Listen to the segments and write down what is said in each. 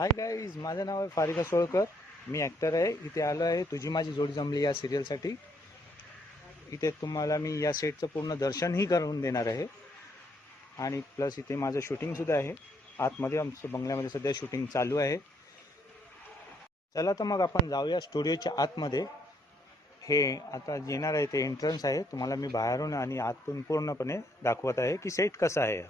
Hi guys माझं नाव आहे फारिका सोळकर मी actor आहे. इथे आलो आहे. तुझी माझी जोडी जमली या सिरियलसाठी इथे तुम्हाला मी या सेटचं पूर्ण दर्शनही करून देणार आहे. आणि प्लस इथे माझं शूटिंगसुद्धा आहे. आतमध्ये आमचं बंगल्यामध्ये सध्या शूटिंग चालू आहे. चला तर मग आपण जाऊया स्टुडिओच्या आतमध्ये. हे आता येणार आहे ते एंट्रन्स आहे. तुम्हाला मी बाहेरून आणि आतून पूर्णपणे दाखवत आहे की सेट कसं आहे.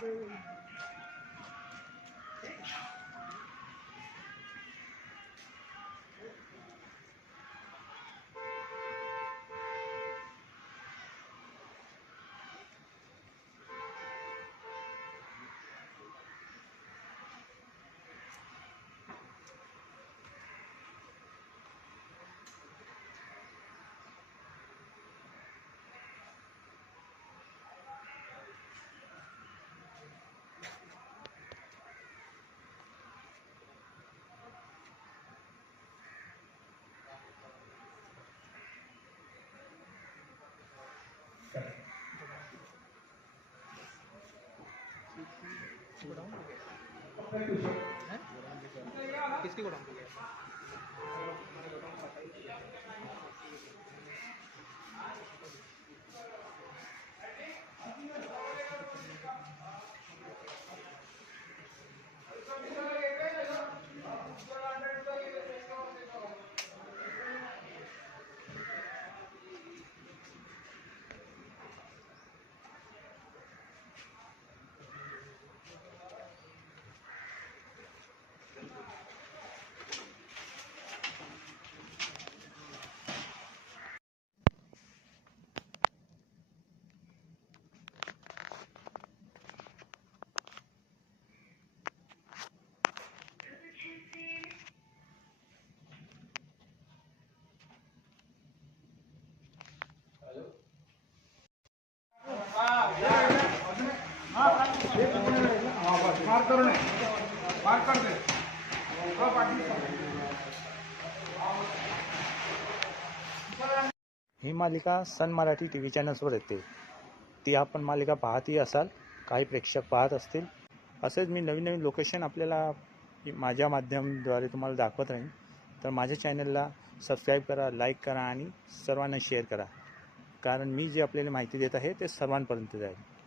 嗯 किसकी गोडाउन ही मालिका सन मराठी टी व्ही चॅनल्सवर येते. ती आपण मालिका पाहतही असाल काही प्रेक्षक पाहत असतील. असेच मी नवीन नवीन लोकेशन आपल्याला माझ्या माध्यमाद्वारे तुम्हाला दाखवत राहीन. तर माझ्या चॅनलला सबस्क्राईब करा लाईक करा आणि सर्वांना शेअर करा. कारण मी जे आपल्याला माहिती देत आहे ते सर्वांपर्यंत जाईल.